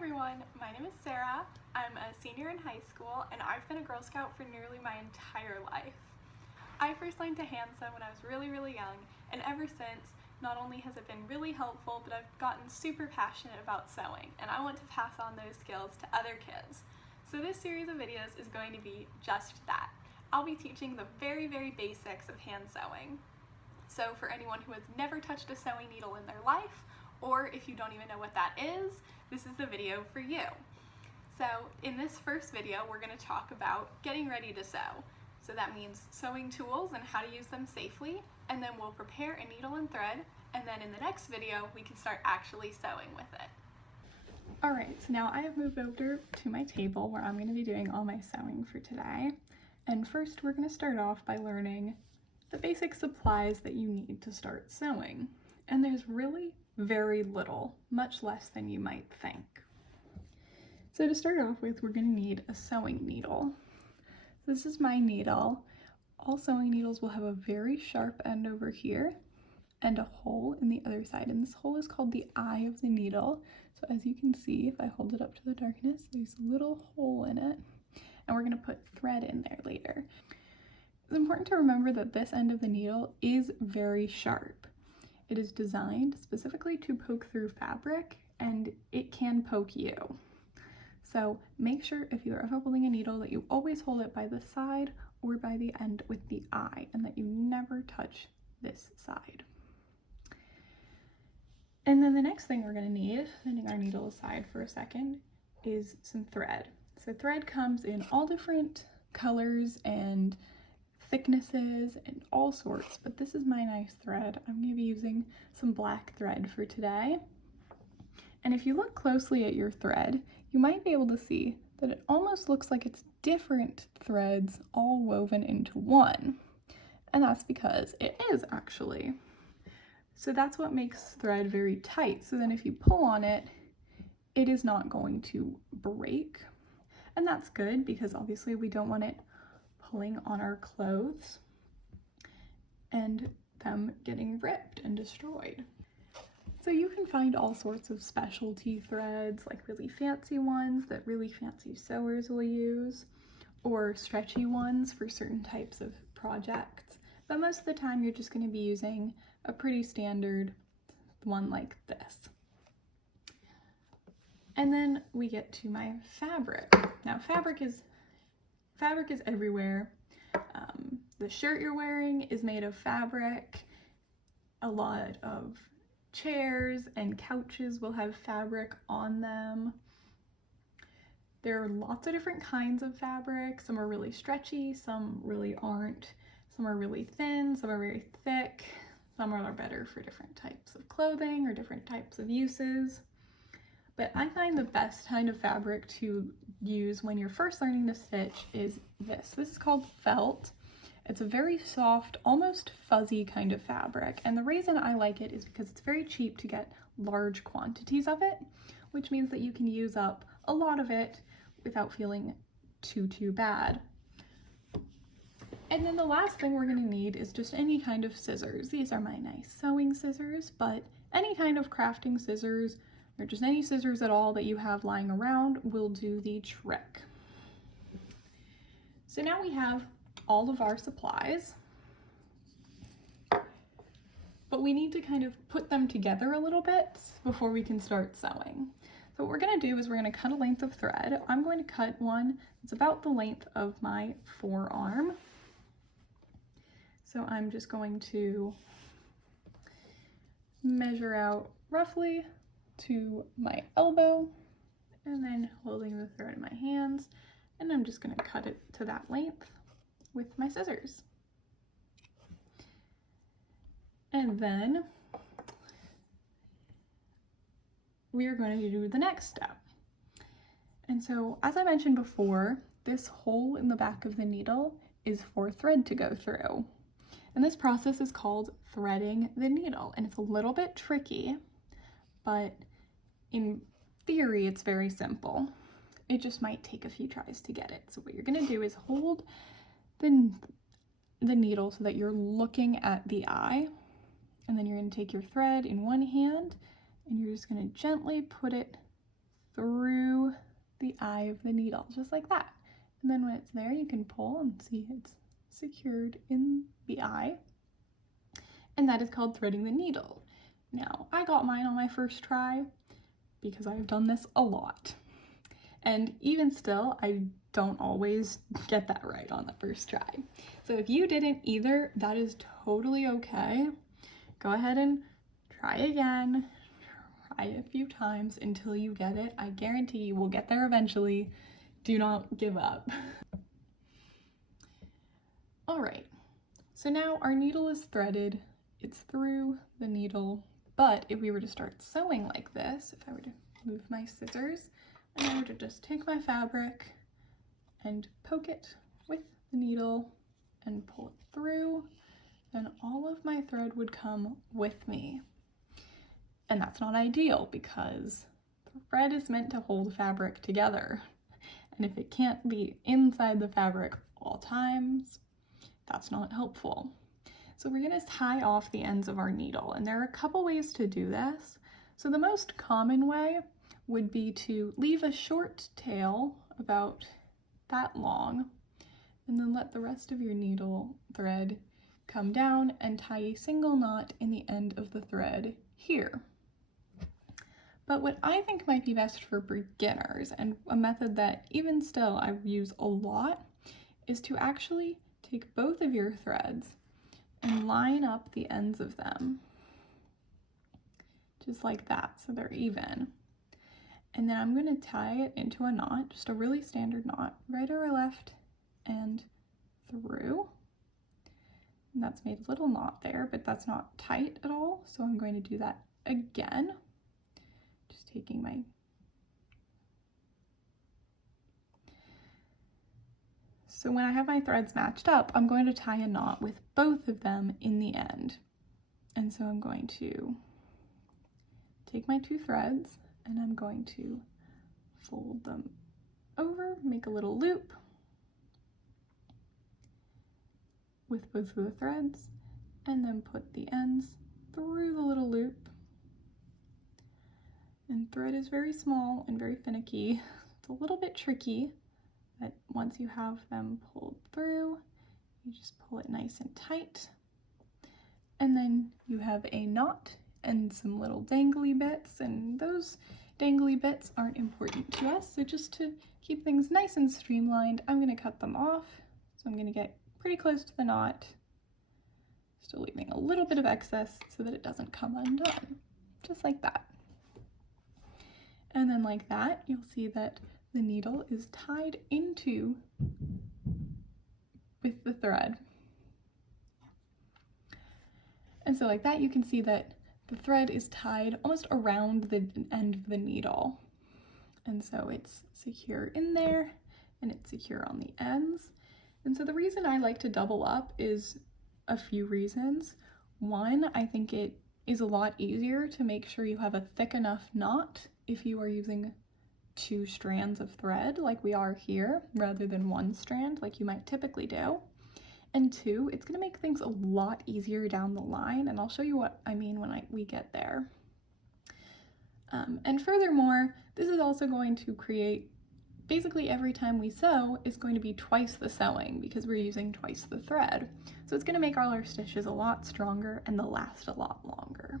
everyone, my name is Sarah. I'm a senior in high school and I've been a Girl Scout for nearly my entire life. I first learned to hand sew when I was really young, and ever since, not only has it been really helpful, but I've gotten super passionate about sewing and I want to pass on those skills to other kids. So this series of videos is going to be just that. I'll be teaching the very basics of hand sewing. So for anyone who has never touched a sewing needle in their life, or if you don't even know what that is, this is the video for you. So in this first video, we're going to talk about getting ready to sew. So that means sewing tools and how to use them safely, and then we'll prepare a needle and thread, and then in the next video, we can start actually sewing with it. Alright, so now I have moved over to my table where I'm going to be doing all my sewing for today. And first, we're going to start off by learning the basic supplies that you need to start sewing. And there's really very little, much less than you might think. So to start off with, we're going to need a sewing needle. This is my needle. All sewing needles will have a very sharp end over here and a hole in the other side, and this hole is called the eye of the needle. So as you can see, if I hold it up to the darkness, there's a little hole in it, and we're going to put thread in there later. It's important to remember that this end of the needle is very sharp. It is designed specifically to poke through fabric, and it can poke you. So make sure if you're ever holding a needle that you always hold it by the side or by the end with the eye, and that you never touch this side. And then the next thing we're going to need, setting our needle aside for a second, is some thread. So thread comes in all different colors and thicknesses and all sorts, but this is my nice thread. I'm going to be using some black thread for today. And if you look closely at your thread, you might be able to see that it almost looks like it's different threads all woven into one. And that's because it is actually. So that's what makes thread very tight. So then if you pull on it, it is not going to break. And that's good because obviously we don't want it pulling on our clothes and them getting ripped and destroyed. So you can find all sorts of specialty threads, like really fancy ones that really fancy sewers will use, or stretchy ones for certain types of projects. But most of the time you're just going to be using a pretty standard one like this. And then we get to my fabric. Now fabric is everywhere. The shirt you're wearing is made of fabric. A lot of chairs and couches will have fabric on them. There are lots of different kinds of fabric. Some are really stretchy, some really aren't. Some are really thin, some are very thick. Some are better for different types of clothing or different types of uses. But I find the best kind of fabric to use when you're first learning to stitch is this. This is called felt. It's a very soft, almost fuzzy kind of fabric. And the reason I like it is because it's very cheap to get large quantities of it, which means that you can use up a lot of it without feeling too bad. And then the last thing we're going to need is just any kind of scissors. These are my nice sewing scissors, but any kind of crafting scissors or just any scissors at all that you have lying around will do the trick. So now we have all of our supplies, but we need to kind of put them together a little bit before we can start sewing. So what we're going to do is we're going to cut a length of thread. I'm going to cut one that's about the length of my forearm. So I'm just going to measure out roughly to my elbow and then holding the thread in my hands, and I'm just going to cut it to that length with my scissors. And then we are going to do the next step. And so as I mentioned before, this hole in the back of the needle is for thread to go through. And this process is called threading the needle, and it's a little bit tricky, but in theory it's very simple. It just might take a few tries to get it. So what you're going to do is hold the needle so that you're looking at the eye, and then you're going to take your thread in one hand and you're just going to gently put it through the eye of the needle, just like that. And then when it's there, you can pull and see it's secured in the eye. And that is called threading the needle. Now, I got mine on my first try because I've done this a lot. And even still, I don't always get that right on the first try. So if you didn't either, that is totally okay. Go ahead and try again. Try a few times until you get it. I guarantee you will get there eventually. Do not give up. All right, so now our needle is threaded. It's through the needle, but if we were to start sewing like this, if I were to move my scissors, and I were to just take my fabric and poke it with the needle and pull it through, then all of my thread would come with me. And that's not ideal because thread is meant to hold fabric together. And if it can't be inside the fabric all times, that's not helpful. So we're going to tie off the ends of our needle, and there are a couple ways to do this. So the most common way would be to leave a short tail about that long, and then let the rest of your needle thread come down and tie a single knot in the end of the thread here. But what I think might be best for beginners, and a method that even still I use a lot, is to actually take both of your threads and line up the ends of them, just like that, so they're even. And then I'm going to tie it into a knot, just a really standard knot, right or left and through. And that's made a little knot there, but that's not tight at all, so I'm going to do that again. Just taking my So when I have my threads matched up, I'm going to tie a knot with both of them in the end. And so I'm going to take my two threads and I'm going to fold them over, make a little loop with both of the threads, and then put the ends through the little loop. And thread is very small and very finicky. It's a little bit tricky, but once you have them pulled through, you just pull it nice and tight. And then you have a knot and some little dangly bits, and those dangly bits aren't important to us, so just to keep things nice and streamlined, I'm going to cut them off. So I'm going to get pretty close to the knot, still leaving a little bit of excess so that it doesn't come undone, just like that. And then like that, you'll see that the needle is tied into with the thread. And so like that, you can see that the thread is tied almost around the end of the needle. And so it's secure in there and it's secure on the ends. And so the reason I like to double up is a few reasons. One, I think it is a lot easier to make sure you have a thick enough knot if you are using two strands of thread like we are here, rather than one strand like you might typically do. And two, it's going to make things a lot easier down the line, and I'll show you what I mean when we get there. And furthermore, this is also going to create, basically every time we sew is going to be twice the sewing because we're using twice the thread. So it's going to make all our stitches a lot stronger and they'll last a lot longer.